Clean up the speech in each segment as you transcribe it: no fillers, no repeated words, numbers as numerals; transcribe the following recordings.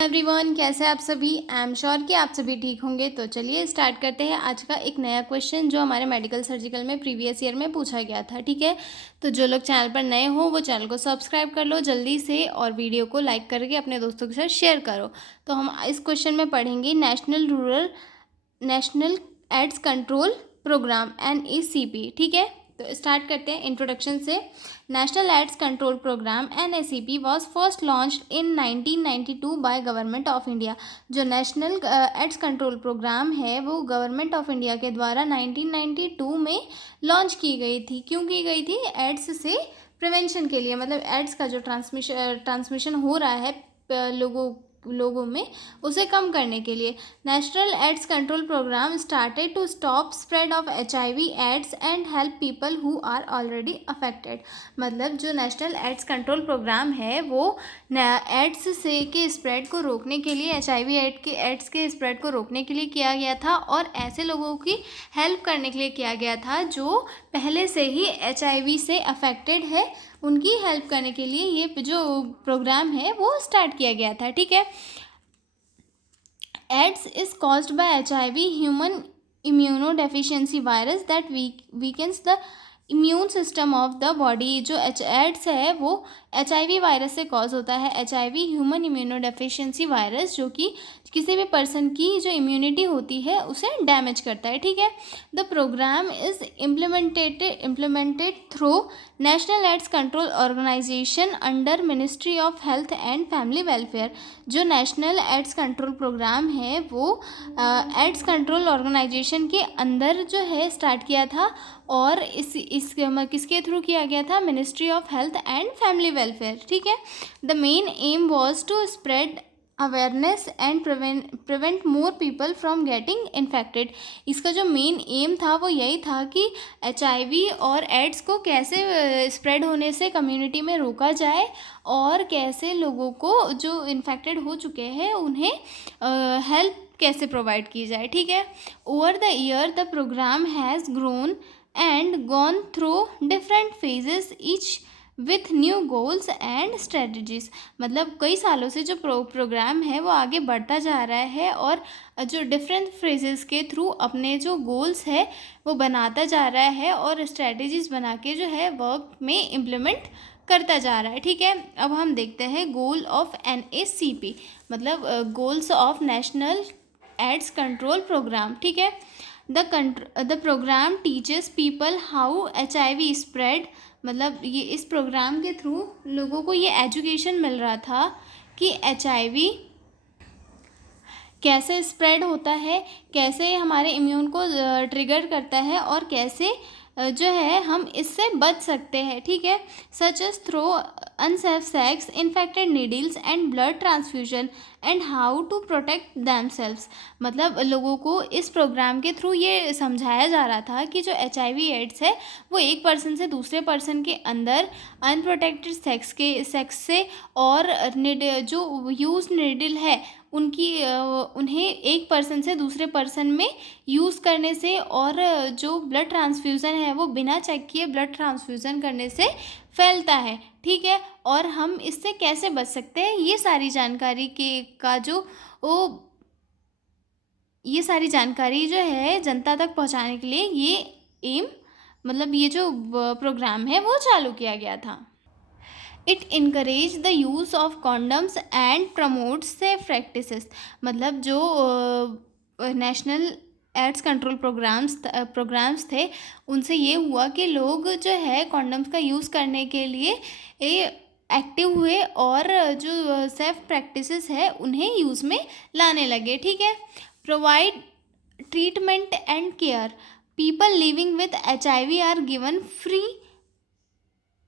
Everyone, कैसे आप सभी। आई एम श्योर कि आप सभी ठीक होंगे। तो चलिए स्टार्ट करते हैं आज का एक नया क्वेश्चन जो हमारे मेडिकल सर्जिकल में प्रीवियस ईयर में पूछा गया था। ठीक है, तो जो लोग चैनल पर नए हो वो चैनल को सब्सक्राइब कर लो जल्दी से और वीडियो को लाइक करके अपने दोस्तों के साथ शेयर करो। तो हम इस क्वेश्चन में पढ़ेंगे national AIDS control programme NACP। ठीक है, तो स्टार्ट करते हैं इंट्रोडक्शन से। National AIDS control programme NACP was first launched in 1992 by government of India. जो नेशनल एड्स कंट्रोल प्रोग्राम है वो गवर्नमेंट ऑफ इंडिया के द्वारा 1992 में लॉन्च की गई थी। क्यों की गई थी? एड्स से प्रिवेंशन के लिए, मतलब एड्स का जो ट्रांसमिशन हो रहा है लोगों में, उसे कम करने के लिए। National AIDS control programme started to stop spread of HIV AIDS and help people who are already affected. मतलब जो नेशनल एड्स कंट्रोल प्रोग्राम है वो एड्स से के स्प्रेड को रोकने के लिए, HIV एड्स के स्प्रेड को रोकने के लिए किया गया था और ऐसे लोगों की हेल्प करने के लिए किया गया था जो पहले से ही HIV से अफेक्टेड है। उनकी हेल्प करने के लिए ये जो प्रोग्राम है वो स्टार्ट किया गया था। ठीक है, AIDS is caused by HIV human immunodeficiency virus that weakens the immune system of the body. जो एड्स है वो HIV वायरस से कॉज होता है। HIV ह्यूमन इम्यूनोडेफिशिएंसी वायरस जो कि किसी भी पर्सन की जो इम्यूनिटी होती है उसे डैमेज करता है। ठीक है, the programme is implemented through national AIDS control organisation under ministry of health and family welfare. जो नेशनल एड्स कंट्रोल प्रोग्राम है वो एड्स कंट्रोल ऑर्गेनाइजेशन के अंदर जो है स्टार्ट किया था और किसके थ्रू किया गया था? Ministry of health and family welfare. ठीक है, the main aim was to spread awareness and prevent more people from getting infected. इसका जो मेन एम था वो यही था कि HIV और एड्स को कैसे स्प्रेड होने से कम्युनिटी में रोका जाए और कैसे लोगों को जो इन्फेक्टेड हो चुके हैं उन्हें हेल्प कैसे प्रोवाइड की जाए। ठीक है, over the year the programme has grown and gone through different phases each with new goals and strategies। मतलब कई सालों से जो प्रोग्राम है वो आगे बढ़ता जा रहा है और जो डिफरेंट फेजेस के थ्रू अपने जो गोल्स है वो बनाता जा रहा है और स्ट्रेटजीज बना के जो है वर्क में इम्प्लीमेंट करता जा रहा है। ठीक है, अब हम देखते हैं गोल ऑफ NACP, मतलब goals of national AIDS control programme. ठीक है, the programme teaches people how HIV spread. मतलब ये इस प्रोग्राम के थ्रू लोगों को ये एजुकेशन मिल रहा था कि HIV कैसे स्प्रेड होता है, कैसे हमारे इम्यून को ट्रिगर करता है और कैसे जो है हम इससे बच सकते हैं। ठीक है, such as through unsafe sex, infected needles and blood transfusion and how to protect themselves. मतलब लोगों को इस प्रोग्राम के थ्रू ये समझाया जा रहा था कि जो HIV एड्स है वो एक पर्सन से दूसरे पर्सन के अंदर अनप्रोटेक्टेड सेक्स से और जो यूज नीडल है उन्हें एक पर्सन से दूसरे पर्सन में यूज़ करने से और जो ब्लड ट्रांसफ्यूज़न है वो बिना चेक किए ब्लड ट्रांसफ्यूज़न करने से फैलता है। ठीक है, और हम इससे कैसे बच सकते हैं ये सारी जानकारी जो है जनता तक पहुंचाने के लिए ये एम, मतलब ये जो प्रोग्राम है वो चालू किया गया था। It encourage the use of condoms and promotes safe practices. मतलब जो नेशनल एड्स कंट्रोल प्रोग्राम्स थे उनसे ये हुआ कि लोग जो है कॉन्डम्स का यूज़ करने के लिए एक्टिव हुए और जो सेफ प्रैक्टिसेस है उन्हें यूज़ में लाने लगे। ठीक है, provide treatment and care, people living with HIV are given free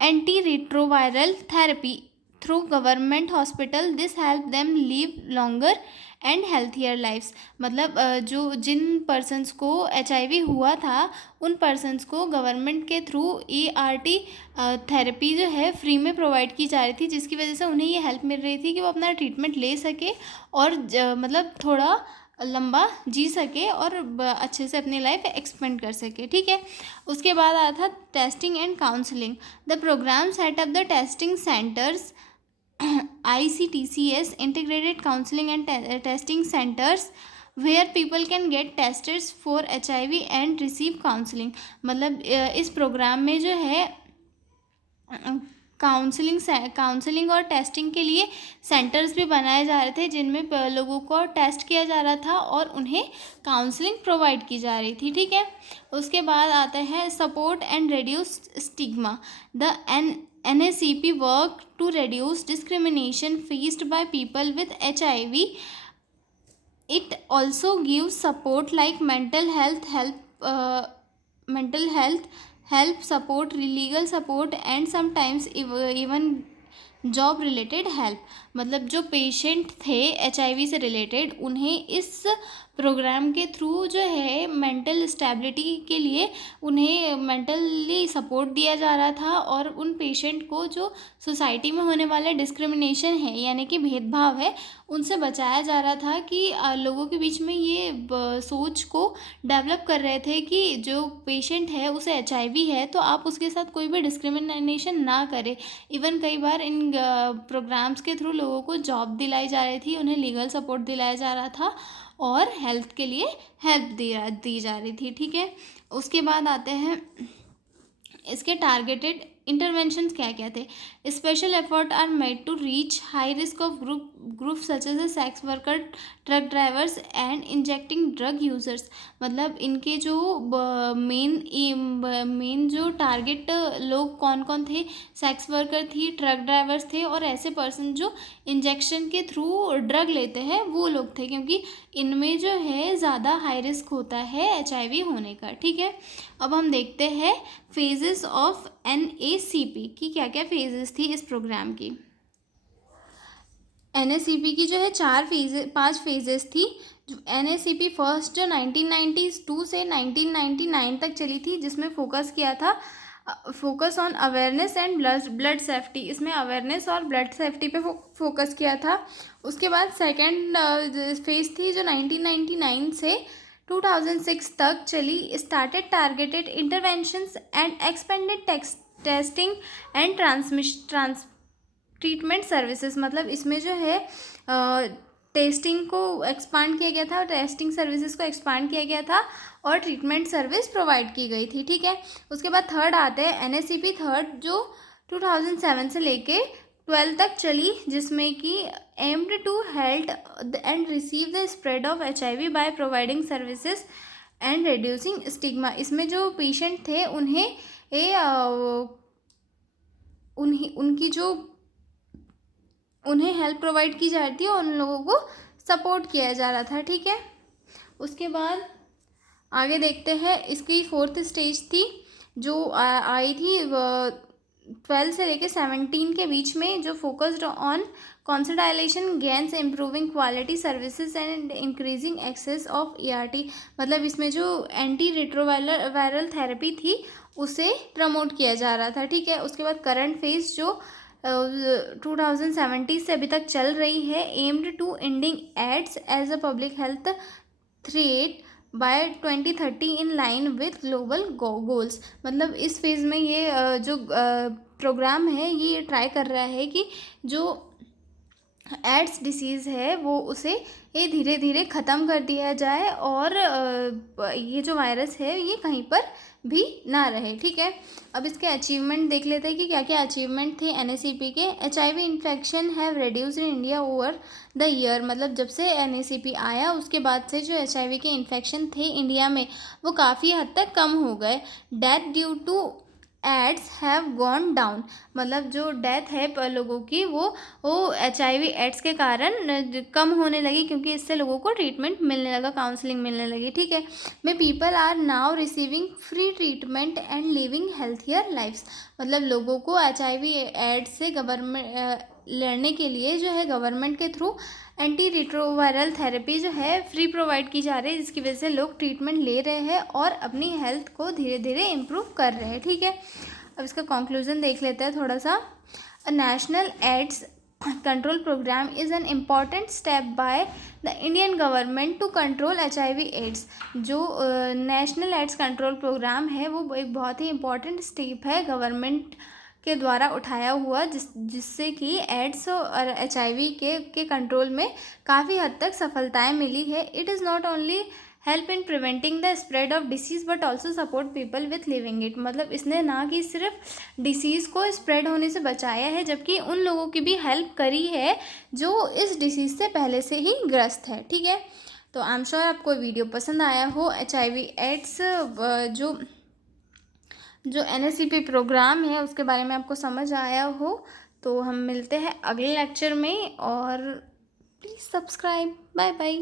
antiretroviral therapy through government hospital. This help them live longer and healthier lives। मतलब जो जिन पर्सन्स को HIV हुआ था उन पर्सन्स को गवर्नमेंट के थ्रू ART थेरेपी जो है फ्री में प्रोवाइड की जा रही थी, जिसकी वजह से उन्हें ये हेल्प मिल रही थी कि वो अपना ट्रीटमेंट ले सके और मतलब थोड़ा लंबा जी सके और अच्छे से अपनी लाइफ एक्सपेंड कर सके। ठीक है, उसके बाद आया था testing and counselling. The programme set up the testing centres ICTCS integrated counseling and testing centers where people can get tested for HIV and receive counseling। मतलब इस प्रोग्राम में जो है काउंसलिंग और टेस्टिंग के लिए सेंटर्स भी बनाए जा रहे थे जिनमें लोगों को टेस्ट किया जा रहा था और उन्हें काउंसलिंग प्रोवाइड की जा रही थी। ठीक है, उसके बाद आता है support and reduce stigma. The NACP work to reduce discrimination faced by people with HIV। It also gives support like mental health help support, legal support and sometimes even job related help. मतलब जो patient थे HIV से related उन्हें इस programme के through जो है mental stability के लिए उन्हें मेंटली सपोर्ट दिया जा रहा था और उन पेशेंट को जो सोसाइटी में होने वाले डिस्क्रिमिनेशन है यानी कि भेदभाव है उनसे बचाया जा रहा था कि लोगों के बीच में ये सोच को डेवलप कर रहे थे कि जो पेशेंट है उसे HIV है तो आप उसके साथ कोई भी डिस्क्रिमिनेशन ना करें। इवन कई बार इन प्रोग्राम्स के थ्रू लोगों को जॉब दिलाई जा रही थी, उन्हें लीगल सपोर्ट दिलाया जा रहा था और हेल्थ के लिए हेल्प दी जा रही थी। ठीक है, उसके बाद आते हैं इसके टारगेटेड इंटरवेंशंस क्या क्या थे। Special effort are made to reach high risk of group such as sex worker, truck drivers and injecting drug users. मतलब इनके जो मेन जो टारगेट लोग कौन कौन थे, सेक्स वर्कर थी, ट्रक ड्राइवर्स थे और ऐसे पर्सन जो इंजेक्शन के थ्रू ड्रग लेते हैं वो लोग थे, क्योंकि इनमें जो है ज़्यादा हाई रिस्क होता है HIV होने का। ठीक है, अब हम देखते हैं फेजेस ऑफ NACP की क्या क्या फेजेस थी इस प्रोग्राम की। NACP की जो है 5 फेजेस थी। जो NACP फर्स्ट जो 1992 से 1999 तक चली थी जिसमें focus on awareness and blood safety. इसमें अवेयरनेस और ब्लड सेफ्टी पे फोकस किया था। उसके बाद सेकेंड फेज थी जो 1999 से 2006 तक चली। Started targeted interventions and expanded testing and treatment services. मतलब इसमें जो है टेस्टिंग को एक्सपांड किया गया था, टेस्टिंग सर्विसेज को एक्सपांड किया गया था और ट्रीटमेंट सर्विस प्रोवाइड की गई थी। ठीक है, उसके बाद थर्ड आते हैं NACP थर्ड जो 2007 से लेके 12 तक चली, जिसमें कि aimed to help and receive the spread of HIV by providing services and reducing stigma. इसमें जो पेशेंट थे उन्हें हेल्प प्रोवाइड की जा रही थी और उन लोगों को सपोर्ट किया जा रहा था। ठीक है, उसके बाद आगे देखते हैं इसकी फोर्थ स्टेज थी जो आई थी 12 से लेके 17 के बीच में, जो focused on consolidation gains, improving quality services and increasing access of ERT। मतलब इसमें जो एंटी रिट्रोवायरल थेरेपी थी उसे प्रमोट किया जा रहा था। ठीक है, उसके बाद करंट फेज जो 2017 से अभी तक चल रही है, aimed to ending AIDS as a public health threat by 2030 in line with global goals. मतलब इस फेज़ में ये जो प्रोग्राम है ये ट्राई कर रहा है कि जो एड्स डिसीज़ है वो उसे ये धीरे धीरे ख़त्म कर दिया जाए और ये जो वायरस है ये कहीं पर भी ना रहे। ठीक है, अब इसके अचीवमेंट देख लेते हैं कि क्या क्या अचीवमेंट थे NACP के। HIV infection have reduced in India over the year. मतलब जब से NACP आया उसके बाद से जो HIV के इन्फेक्शन थे इंडिया में वो काफ़ी हद तक कम हो गए। Death due to AIDS have gone down. मतलब जो डेथ है लोगों की वो HIV एड्स के कारण कम होने लगी, क्योंकि इससे लोगों को ट्रीटमेंट मिलने लगा, काउंसलिंग मिलने लगी। ठीक है, में people are now receiving free treatment and living healthier lifes. मतलब लोगों को HIV एड्स से लड़ने के लिए जो है गवर्नमेंट के थ्रू एंटी रिट्रोवायरल थेरेपी जो है फ्री प्रोवाइड की जा रही है, जिसकी वजह से लोग ट्रीटमेंट ले रहे हैं और अपनी हेल्थ को धीरे धीरे इम्प्रूव कर रहे हैं। ठीक है, अब इसका कंक्लूजन देख लेते हैं थोड़ा सा। Uh national AIDS control programme is an important step by the Indian government to control HIV AIDS. जो नेशनल एड्स कंट्रोल प्रोग्राम है वो एक बहुत ही इम्पॉर्टेंट स्टेप है गवर्नमेंट के द्वारा उठाया हुआ जिससे कि एड्स और HIV के कंट्रोल में काफ़ी हद तक सफलताएं मिली है। It is not only help in preventing the spread of disease but also support people with living it. मतलब इसने ना कि सिर्फ डिसीज़ को स्प्रेड होने से बचाया है, जबकि उन लोगों की भी हेल्प करी है जो इस डिसीज़ से पहले से ही ग्रस्त है। ठीक है, तो आई एम श्योर आपको वीडियो पसंद आया हो। HIV एड्स जो NSCP प्रोग्राम है उसके बारे में आपको समझ आया हो। तो हम मिलते हैं अगले लेक्चर में, और प्लीज़ सब्सक्राइब। Bye bye.